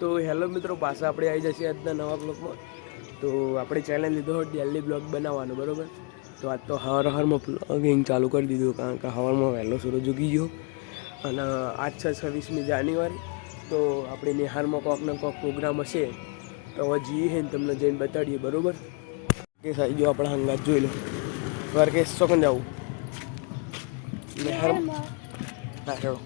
તો હેલો મિત્રો, પાછા આપણે આવી જશે આજના નવા બ્લોગમાં. તો આપણે ચેનલ લીધો ડેલી બ્લોગ બનાવવાનો, બરાબર. તો આજ તો હવારમાં બ્લોગિંગ ચાલુ કરી દીધું, કારણ કે હવારમાં વહેલો સૂરજ ઉગી ગયો. અને આજ છે 26મી જાન્યુઆરી. તો આપણે નિહારમાં કોકને કોક પ્રોગ્રામ હશે તો હવે જઈએ ને તમને જઈને બતાડીએ, બરાબર. કે થઈ ગયો આપણે હંગાત જોઈ લો. વાર કે ચોકન જવું નિહારમાં. હા ચલો.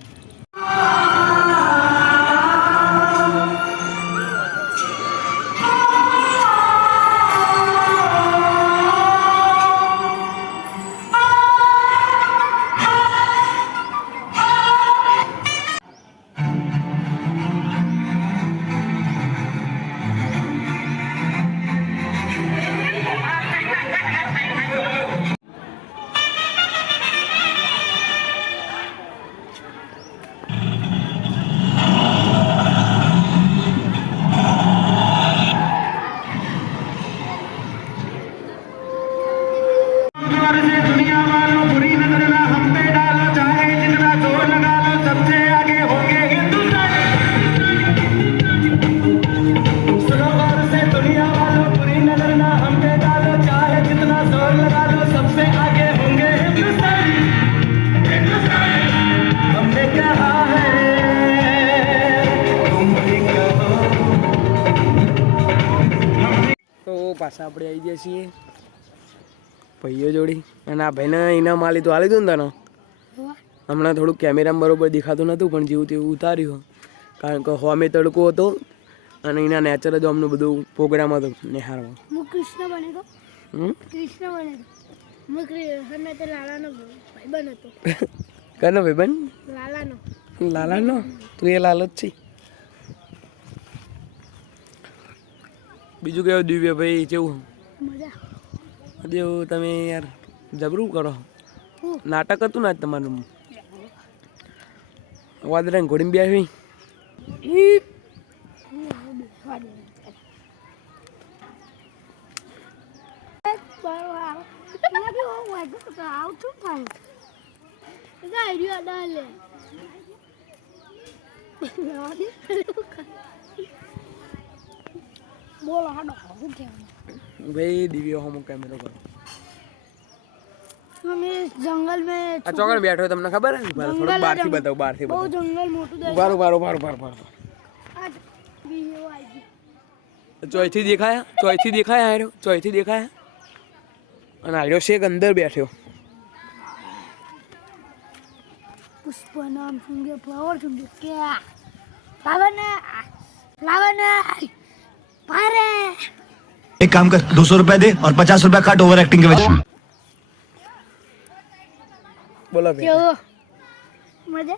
પાછા આપણે આવી ગયા છીએ ભાઈઓ જોડી. અને આ ભાઈને ઇનામ આલી તો આલી દઉં ને તને. હમણાં થોડુંક કેમેરામાં બરોબર દેખાતું નહોતું, પણ જેવું તેવું ઉતાર્યું. કારણ કે હોમે તડકો હતો અને એના નેચર જ અમનું બધું પ્રોગ્રામ હતો નિહારમાં. હું કૃષ્ણ બને તો કૃષ્ણ બને તો લાલાનો ભાઈબંધ હતો. કનો ભાઈબંધ? લાલાનો. લાલાનો? તું એ લાલ જ છે. બીજું કેવું દિવ્ય ભાઈ, કેવું મજા? જેવું તમે યાર જબરું કરો. નાટક હતું ને આજ તમારું? વાદરા ઘોડીને બેસી બોલો હાડો શું ભાઈ. દિવ્ય હમુક કેમેરો કરો. हम इस जंगल में આ ચોકડ બેઠો તમને ખબર હે? થોડું બહારથી બતાવો, બહારથી બહુ બતાવો. જંગલ મોટું બારો બારો બારો બારો બારો આજ બીજો આવી ચોયથી દેખાયા, ચોયથી દેખાયા, આર્યો ચોયથી દેખાયા. અને આર્યો શેક અંદર બેઠ્યો. पुष्प नाम सुनगे फ्लावर सुनगे क्या फ्लावर ने पारे एक काम कर 200 रुपया दे और 50 रुपया काट ओवर एक्टिंग के वजह से. બોલો क्यों ભાઈ. मजा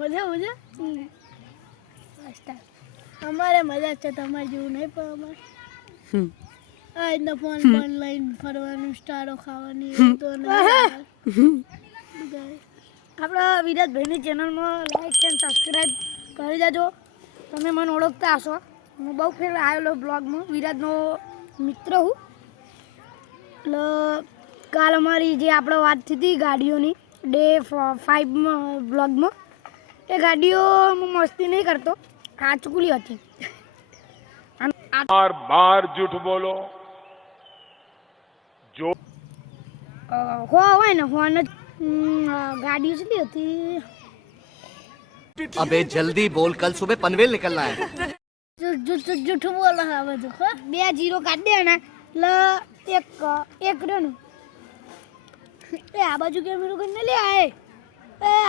मजा मजा हमारे मजा છે તમારે જેવું નહીં, પણ અમારે આજનો ફોન ફોન લઈને ફરવાનું, સ્ટારો ખાવાની તો આપણા વિરાટભાઈની ચેનલમાં લાઈક એન્ડ સબસ્ક્રાઈબ કરી દેજો. તમે મને ઓળખતા હશો, હું બહુ ફેર આવેલો બ્લોગમાં, વિરાટનો મિત્ર હું. એટલે કાલ અમારી જે આપણે વાત થઈ હતી ગાડીઓની ડે 5માં બ્લોગમાં, એ ગાડીઓ હું મસ્તી નહીં કરતો, આચકુલી હતી. बार झूठ बोलो जो હોય ને હોન જ ગાડીઓ કેટલી હતી? अबे जल्दी बोल, कल सुबह पनवेल निकलना है. જૂઠું બોલો હા બધું. 2 0 કાઢી દે ને એટલે એક રન. એ આ બાજુ કેમેરો કરીને લે આય.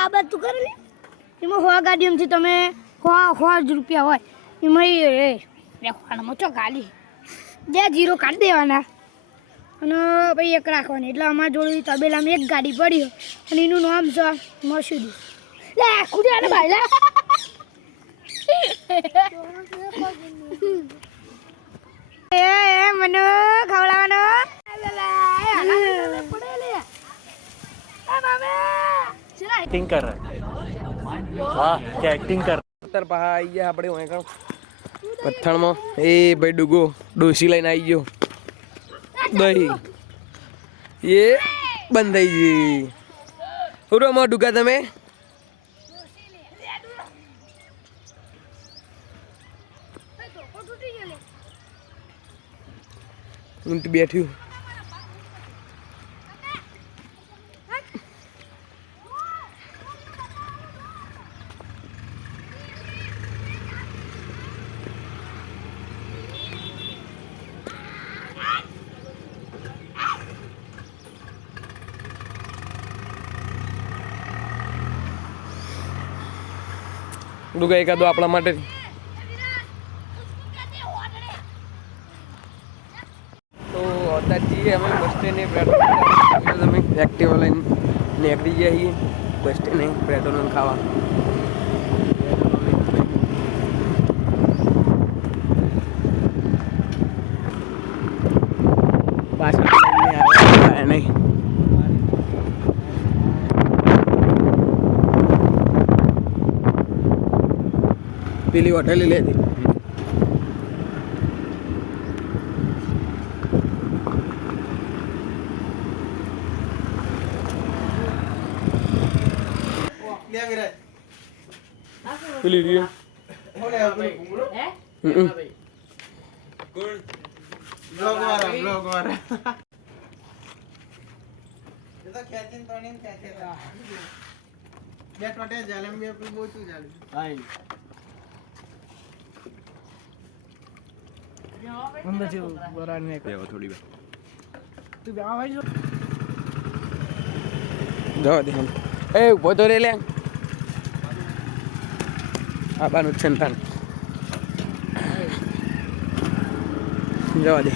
આ બાજુ તું કરી લે. એમાં 100 ગાડીઓમાંથી તમે 100 રૂપિયા હોય એમાં એ દેખવાનું ચો ગાડી 2 0 કાઢી દેવાના અને પછી એક રાખવાની. એટલે અમારા જોડે તબેલામાં એક ગાડી પડી અને એનું નામ છે મર્સિડીઝ. લે કુડિયાને ભાઈ લે મને ખવડાવવાનો एक्टिंग कर रहा है. हाँ क्या एक्टिंग कर ઉત્તર પહાડ આવી ગયા આપણે વાંકણ પથ્થરમાં. એ ભાઈ ડુગો ડોસી લઈને આવી ગયો. દહીં એ બંધ થઈ ગઈ. શું રમો ડુગા તમે? તૂટી ગયો લે ઊંટ બેઠ્યું ડુગા એકાદો આપણા માટે તો અત્યારે અમે બસ સ્ટેન્ડે પેટ્રોલ તમે એક્ટિવા લઈને નીકળી ગયા છીએ બસ સ્ટેન્ડે પેટ્રોલ ખાવા પાછળ નહીં પેલી હોટેલ લેતી પેલી રીએ બ્લોગ વાળા એ તો ખેંચીને તોડીને ખેંચે બે ટોટે જાલે બે પેલું બોચું જાલે જવા દે એ ઉભો તો રે લે આબાનું છે ને તાન જવા દે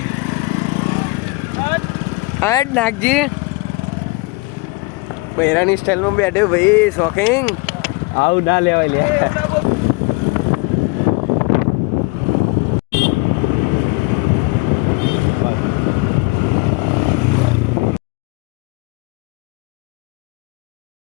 આજ નાખજી બૈરાની સ્ટાઇલમાં બેઠે ભાઈ શોખિંગ આવું ના લેવાય લે